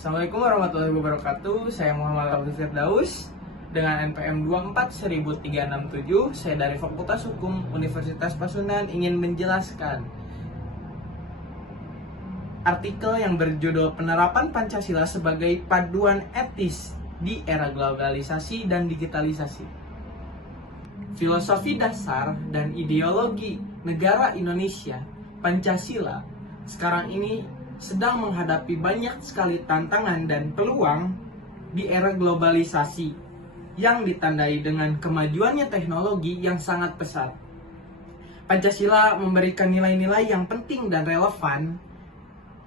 Assalamualaikum warahmatullahi wabarakatuh. Saya Muhammad Abdul Firdaus dengan NPM 241367. Saya dari Fakultas Hukum Universitas Pasundan ingin menjelaskan artikel yang berjudul Penerapan Pancasila sebagai Panduan Etis di Era Globalisasi dan Digitalisasi. Filosofi dasar dan ideologi negara Indonesia, Pancasila, sekarang ini sedang menghadapi banyak sekali tantangan dan peluang di era globalisasi yang ditandai dengan kemajuannya teknologi yang sangat pesat. Pancasila memberikan nilai-nilai yang penting dan relevan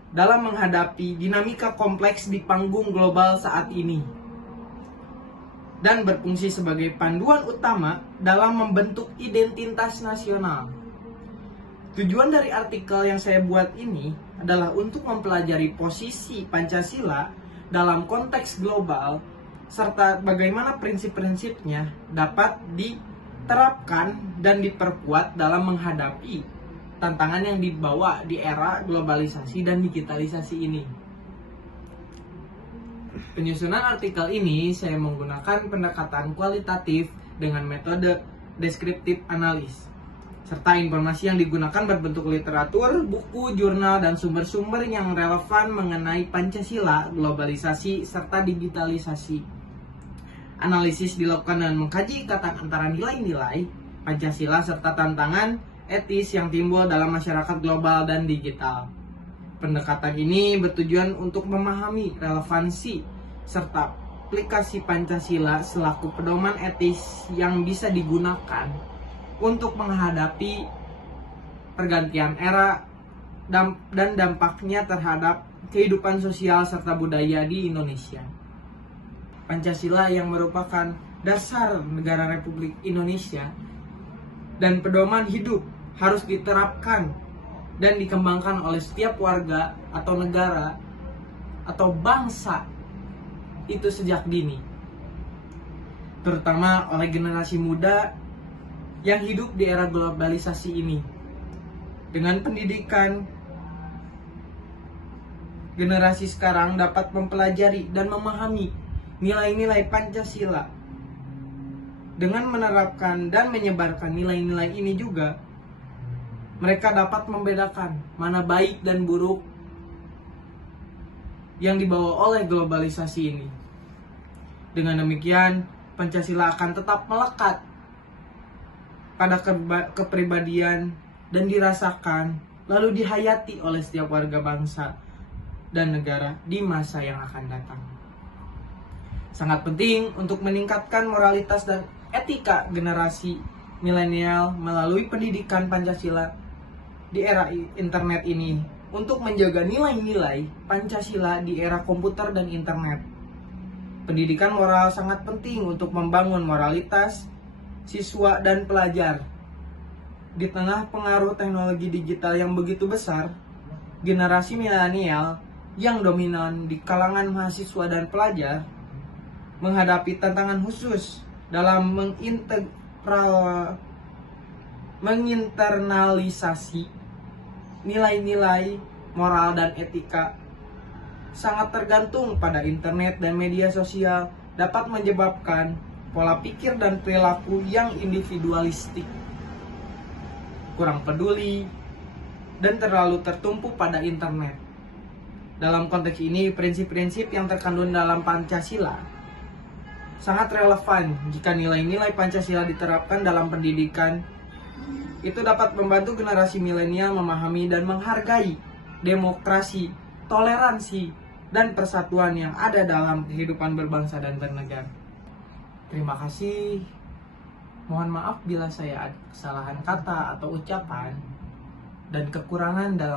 dalam menghadapi dinamika kompleks di panggung global saat ini dan berfungsi sebagai panduan utama dalam membentuk identitas nasional. Tujuan dari artikel yang saya buat ini adalah untuk mempelajari posisi Pancasila dalam konteks global serta bagaimana prinsip-prinsipnya dapat diterapkan dan diperkuat dalam menghadapi tantangan yang dibawa di era globalisasi dan digitalisasi ini. Penyusunan artikel ini saya menggunakan pendekatan kualitatif dengan metode deskriptif analis, serta informasi yang digunakan berbentuk literatur, buku, jurnal, dan sumber-sumber yang relevan mengenai Pancasila, globalisasi, serta digitalisasi. Analisis dilakukan dengan mengkaji ikatan antara nilai-nilai Pancasila serta tantangan etis yang timbul dalam masyarakat global dan digital. Pendekatan ini bertujuan untuk memahami relevansi serta aplikasi Pancasila selaku pedoman etis yang bisa digunakan untuk menghadapi pergantian era dan dampaknya terhadap kehidupan sosial serta budaya di Indonesia. Pancasila yang merupakan dasar negara Republik Indonesia dan pedoman hidup harus diterapkan dan dikembangkan oleh setiap warga atau negara atau bangsa itu sejak dini, terutama oleh generasi muda yang hidup di era globalisasi ini. Dengan pendidikan, generasi sekarang dapat mempelajari dan memahami nilai-nilai Pancasila. Dengan menerapkan dan menyebarkan nilai-nilai ini juga, mereka dapat membedakan mana baik dan buruk yang dibawa oleh globalisasi ini. Dengan demikian, Pancasila akan tetap melekat pada kepribadian dan dirasakan lalu dihayati oleh setiap warga bangsa dan negara di masa yang akan datang. Sangat penting untuk meningkatkan moralitas dan etika generasi milenial melalui pendidikan Pancasila di era internet ini untuk menjaga nilai-nilai Pancasila di era komputer dan internet. Pendidikan moral sangat penting untuk membangun moralitas siswa dan pelajar. Di tengah pengaruh teknologi digital yang begitu besar, generasi milenial yang dominan di kalangan mahasiswa dan pelajar menghadapi tantangan khusus dalam menginternalisasi nilai-nilai moral dan etika. Sangat tergantung pada internet dan media sosial dapat menyebabkan pola pikir dan perilaku yang individualistik, kurang peduli, dan terlalu tertumpu pada internet. Dalam konteks ini, prinsip-prinsip yang terkandung dalam Pancasila sangat relevan jika nilai-nilai Pancasila diterapkan dalam pendidikan. Itu dapat membantu generasi milenial memahami dan menghargai demokrasi, toleransi, dan persatuan yang ada dalam kehidupan berbangsa dan bernegara. Terima kasih. Mohon maaf bila saya ada kesalahan kata atau ucapan dan kekurangan dalam